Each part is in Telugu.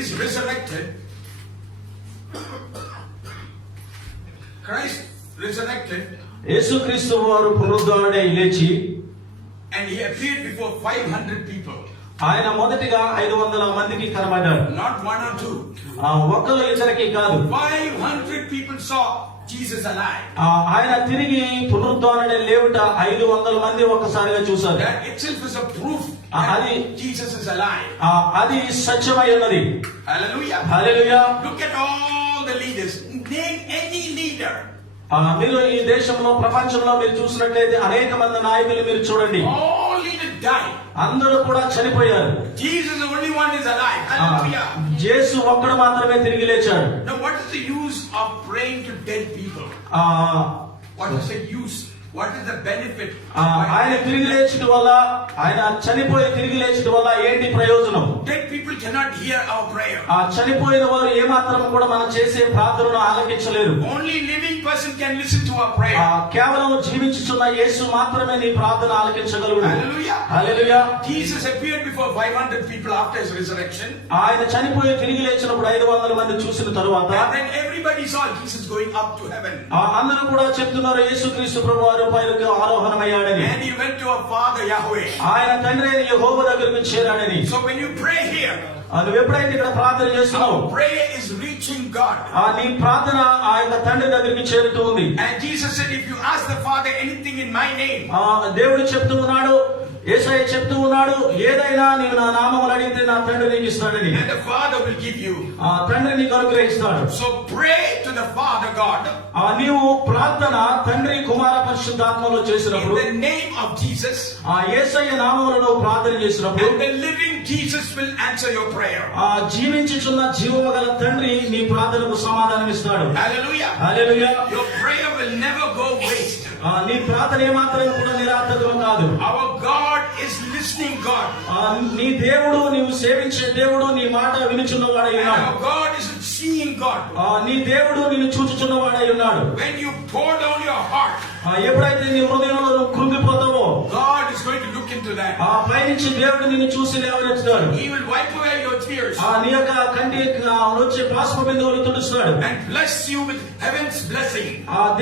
is resurrected, Christ resurrected, యేసుక్రీస్తు వారు పునరుద్ధరణై లేచి and he appeared before 500 people. ఆయన మొదటిగా 500 మందికి కనబడ్డారు. Not one or two. ఒక్కరు ఇద్దరికి కాదు, 500 people saw Jesus alive. ఆయన తిరిగి పునరుద్ధరణ లేవుట 500 మంది ఒక్కసారిగా చూశారు. That itself is a proof అది that Jesus is alive. అది సత్యమై ఉన్నది. Hallelujah. Hallelujah. Look at all the leaders. Name any leader. మీరు ఈ దేశంలో ప్రపంచంలో మీరు చూసినట్లయితే అనేక మంది నాయకులు మీరు చూడండి, All leaders died. అందరూ కూడా చనిపోయారు. Jesus the only one is alive. Hallelujah. యేసు ఒక్కడు మాత్రమే తిరిగి లేచాడు. Now what is the use of praying to dead people? What is the use? What is the benefit? ఆయన తిరిగి లేచడం వల్ల, ఆయన చనిపోయి తిరిగి లేచడం వల్ల ఏంటి ప్రయోజనం? Dead people cannot hear our prayer. చనిపోయిన వారు ఏమాత్రం కూడా మనం చేసే ప్రార్థనను ఆలకించలేరు. Only living person can listen to our prayer. కేవలం జీవించుచున్న యేసు మాత్రమే నీ ప్రార్థన ఆలకించగలడు. Hallelujah. హల్లెలూయా. Jesus appeared before 500 people after his resurrection. ఆయన చనిపోయి తిరిగి లేచినప్పుడు 500 మంది చూసిన తరువాత And then everybody saw Jesus going up to heaven. అందరూ కూడా చెప్తున్నారు యేసుక్రీస్తు ప్రభువారు పైకి ఆరోహణమయ్యాడని. And he went to our Father Yahweh. ఆయన తండ్రి అయిన యెహోవా దగ్గరికి చేరాడని. So when you pray here, నువ్వు ఎప్పుడైతే ఇక్కడ ప్రార్థన చేస్తున్నావు, prayer is reaching God. నీ ప్రార్థన ఆ యొక్క తండ్రి దగ్గరికి చేరుతూ ఉంది. And Jesus said, if you ask the Father anything in my name, దేవుడు చెప్తూ ఉన్నాడు, యేసయ్య చెప్తూ ఉన్నాడు, ఏదైనా నీవు నా నామములో అడిగితే నా తండ్రి నీకు ఇస్తాడని. and the Father will give you. తండ్రి నీకు అనుగ్రహిస్తాడు. So pray to the Father God. నీవు ప్రార్థన తండ్రి కుమార పరిశుద్ధాత్మలో చేసినప్పుడు, in the name of Jesus, యేసయ్య నామములో నువ్వు ప్రార్థన చేసినప్పుడు, and the living Jesus will answer your prayer. జీవించుచున్న జీవము గల తండ్రి నీ ప్రార్థనకు సమాధానం ఇస్తాడు. Hallelujah. Hallelujah. Your prayer will never go waste. నీ ప్రార్థన ఏమాత్రం కూడా నిరార్థకం కాదు. Our God is listening God. నీ దేవుడు, నీవు సేవించే దేవుడు నీ మాట వినుచున్నవాడై ఉన్నాడు. Our God is seeing God. నీ దేవుడు నిన్ను చూచుచున్నవాడై ఉన్నాడు. When you pour down your heart, ఎప్పుడైతే నీ హృదయంలో నువ్వు కృంగిపోతావో, God is going to look into that. పైనుంచి దేవుడు నిన్ను చూసి లేవనెత్తుతాడు. He will wipe away your tears. నీ యొక్క కంటి వచ్చే బాష్ప బిందువులు తుడుస్తాడు. And bless you with heaven's blessing.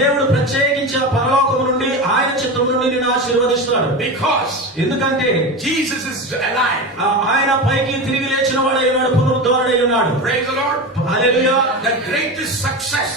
దేవుడు ప్రత్యేకించి పరలోకము నుండి ఆయన చిత్తం నుండి నిన్ను ఆశీర్వదిస్తాడు. Because ఎందుకంటే Jesus is alive. ఆయన పైకి తిరిగి లేచిన వాడై ఉన్నాడు, పునరుద్ధరణై ఉన్నాడు. Praise the Lord. Hallelujah. The greatest success